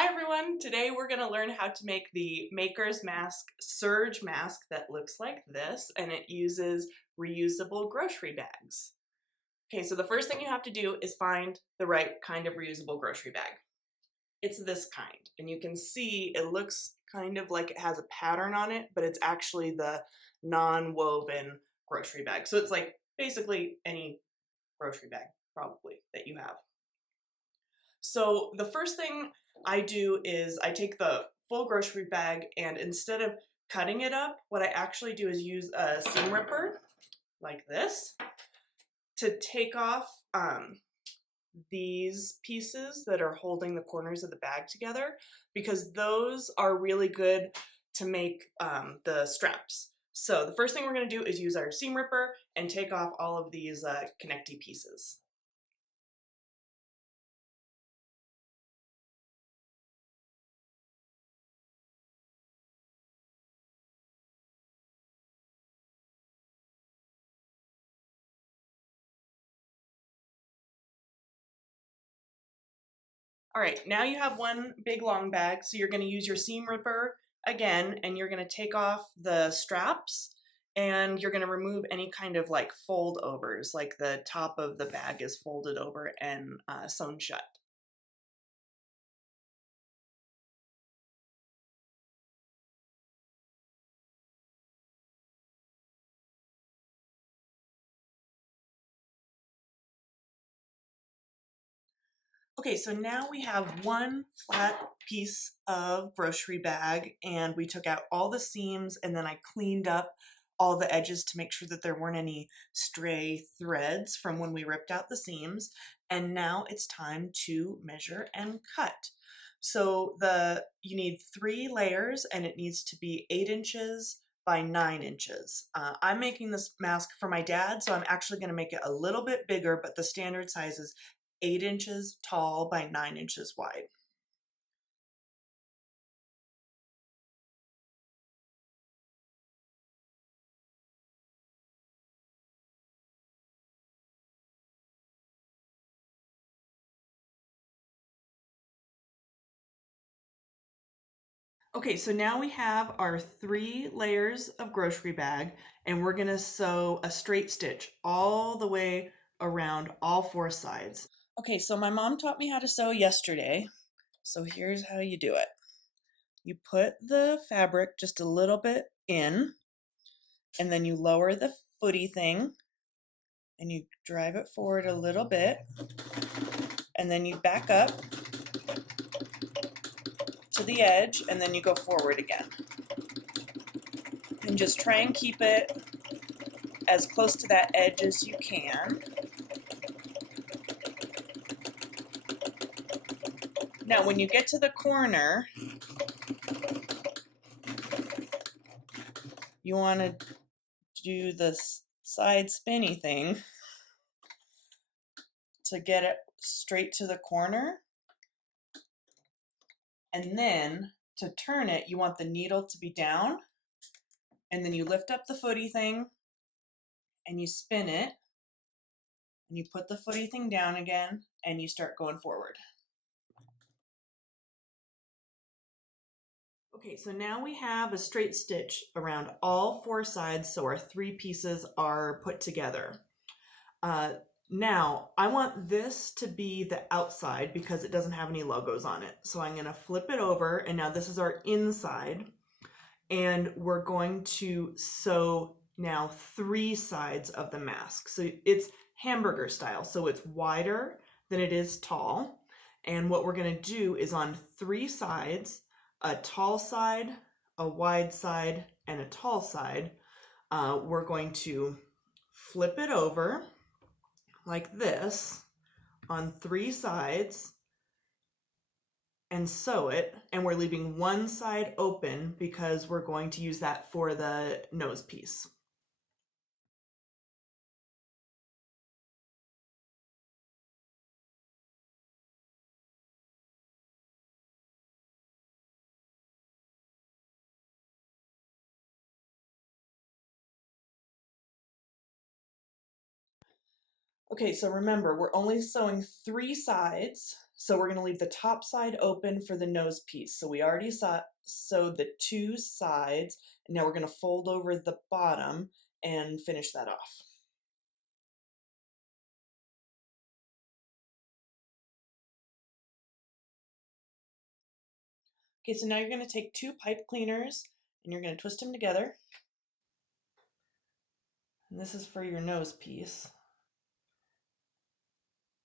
Hi everyone! Today we're going to learn how to make the MakerMask SURGE mask that looks like this, and it uses reusable grocery bags. Okay, so the first thing you have to do is find the right kind of reusable grocery bag. It's this kind, and you can see it looks kind of like it has a pattern on it, but it's actually the non-woven grocery bag. So it's like basically any grocery bag probably that you have. So the first thing I do is I take the full grocery bag, and instead of cutting it up, what I actually do is use a seam ripper like this to take off these pieces that are holding the corners of the bag together, because those are really good to make the straps. So the first thing we're going to do is use our seam ripper and take off all of these connecty pieces. All right, now you have one big long bag, so you're going to use your seam ripper again, and you're going to take off the straps, and you're going to remove any kind of like fold overs, like the top of the bag is folded over and sewn shut. Okay, so now we have one flat piece of grocery bag, and we took out all the seams, and then I cleaned up all the edges to make sure that there weren't any stray threads from when we ripped out the seams. And now it's time to measure and cut. So you need 3 layers, and it needs to be 8 inches by 9 inches. I'm making this mask for my dad, so I'm actually going to make it a little bit bigger, but the standard size is 8 inches tall by 9 inches wide. Okay, so now we have our 3 layers of grocery bag, and we're gonna sew a straight stitch all the way around all 4 sides. Okay, so my mom taught me how to sew yesterday, so here's how you do it. You put the fabric just a little bit in, and then you lower the footy thing, and you drive it forward a little bit, and then you back up to the edge, and then you go forward again. And just try and keep it as close to that edge as you can. Now when you get to the corner, you want to do the side spinny thing to get it straight to the corner. And then to turn it, you want the needle to be down, and then you lift up the footy thing and you spin it, and you put the footy thing down again, and you start going forward. Okay, so now we have a straight stitch around all 4 sides, so our 3 pieces are put together. Now, I want this to be the outside because it doesn't have any logos on it. So I'm going to flip it over, and now this is our inside, and we're going to sew now 3 sides of the mask. So it's hamburger style, so it's wider than it is tall. And what we're going to do is on 3 sides, a tall side, a wide side, and a tall side, we're going to flip it over like this on 3 sides and sew it, and we're leaving one side open because we're going to use that for the nose piece. Okay, so remember, we're only sewing 3 sides, so we're going to leave the top side open for the nose piece. So we already sewed the 2 sides, and now we're going to fold over the bottom and finish that off. Okay, so now you're going to take 2 pipe cleaners and you're going to twist them together. And this is for your nose piece.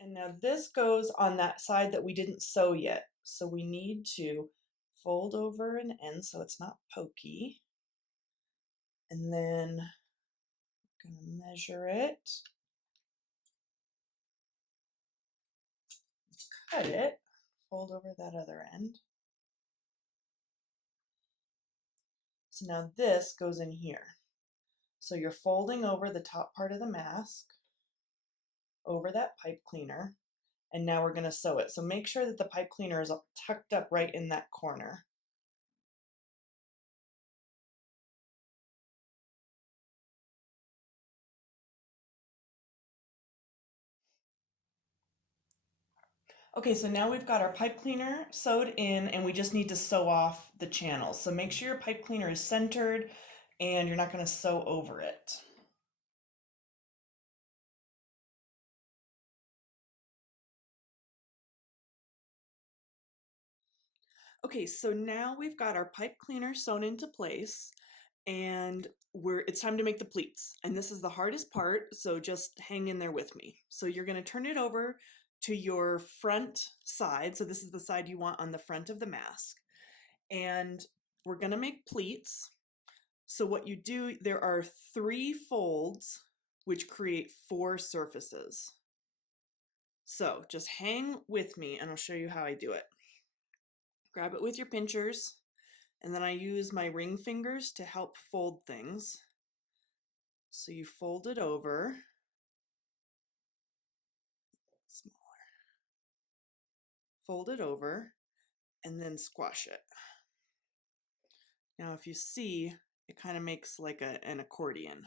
And now this goes on that side that we didn't sew yet. So we need to fold over an end so it's not pokey. And then I'm going to measure it, cut it, fold over that other end. So now this goes in here. So you're folding over the top part of the mask, over that pipe cleaner, and now we're going to sew it. So make sure that the pipe cleaner is tucked up right in that corner. Okay, so now we've got our pipe cleaner sewed in and we just need to sew off the channels. So make sure your pipe cleaner is centered and you're not going to sew over it. Okay, so now we've got our pipe cleaner sewn into place and it's time to make the pleats. And this is the hardest part, so just hang in there with me. So you're going to turn it over to your front side. So this is the side you want on the front of the mask. And we're going to make pleats. So what you do, there are 3 folds which create 4 surfaces. So just hang with me and I'll show you how I do it. Grab it with your pinchers, and then I use my ring fingers to help fold things. So you fold it over, smaller, fold it over, and then squash it. Now if you see, it kind of makes like an accordion.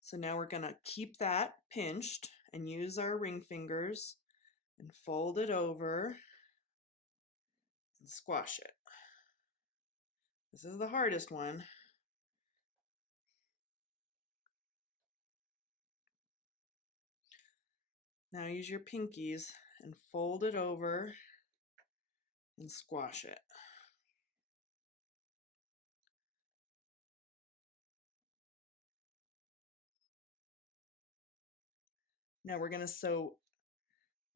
So now we're gonna keep that pinched and use our ring fingers and fold it over and squash it. This is the hardest one. Now use your pinkies and fold it over and squash it. Now we're going to sew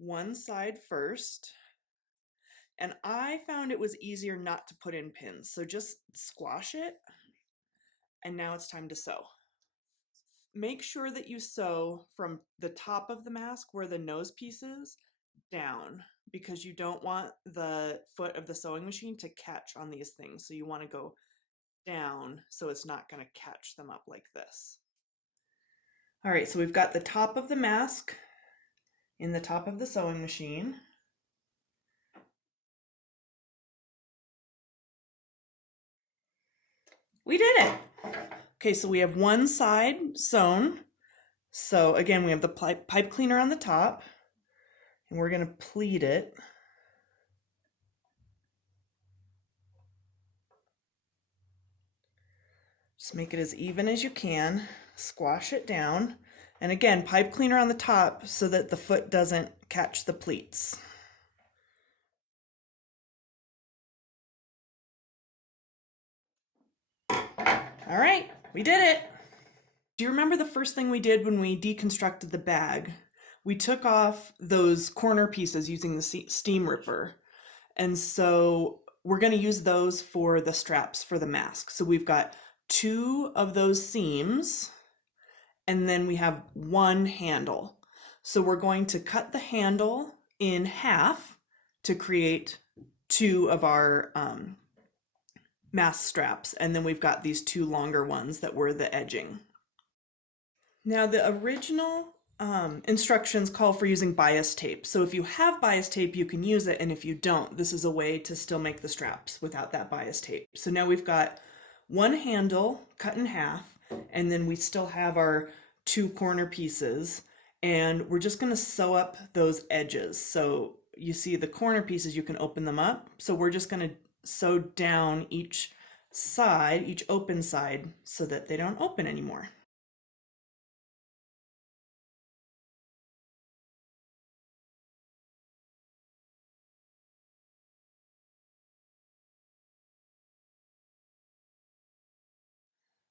one side first. And I found it was easier not to put in pins. So just squash it. And now it's time to sew. Make sure that you sew from the top of the mask where the nose piece is down, because you don't want the foot of the sewing machine to catch on these things. So you want to go down so it's not going to catch them up like this. All right, so we've got the top of the mask in the top of the sewing machine. We did it. Okay, so we have one side sewn. So again, we have the pipe cleaner on the top, and we're going to pleat it. Just make it as even as you can. Squash it down. And again, pipe cleaner on the top so that the foot doesn't catch the pleats. All right, we did it. Do you remember the first thing we did when we deconstructed the bag? We took off those corner pieces using the steam ripper. And so we're going to use those for the straps for the mask. So we've got 2 of those seams, and then we have 1 handle. So we're going to cut the handle in half to create 2 of our mask straps. And then we've got these 2 longer ones that were the edging. Now the original instructions call for using bias tape. So if you have bias tape, you can use it. And if you don't, this is a way to still make the straps without that bias tape. So now we've got 1 handle cut in half, And then we still have our two corner pieces, and we're just going to sew up those edges. So you see the corner pieces, you can open them up. So we're just going to sew down each side, each open side, so that they don't open anymore.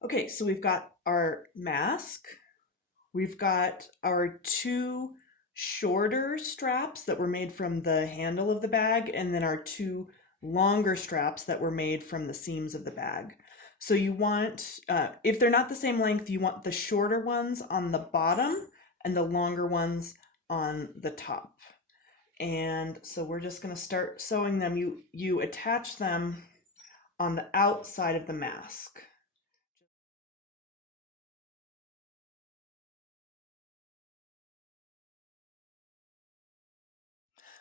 Okay, so we've got our mask. We've got our two shorter straps that were made from the handle of the bag, and then our two longer straps that were made from the seams of the bag. So you want, if they're not the same length, you want the shorter ones on the bottom and the longer ones on the top. And so we're just going to start sewing them. You attach them on the outside of the mask.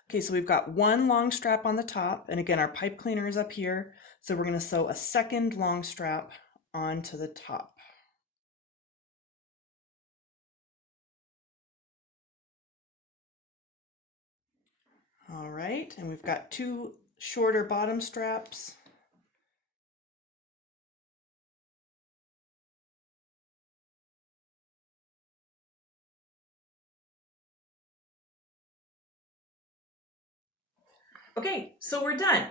Okay, so we've got one long strap on the top, and again, our pipe cleaner is up here. So we're gonna sew a second long strap onto the top. All right, and we've got two shorter bottom straps. Okay, so we're done.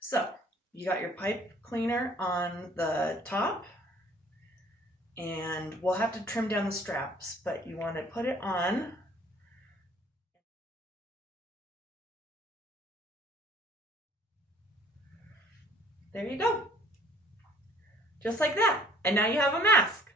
So you got your pipe cleaner on the top, and we'll have to trim down the straps, but you want to put it on. There you go. Just like that. And now you have a mask.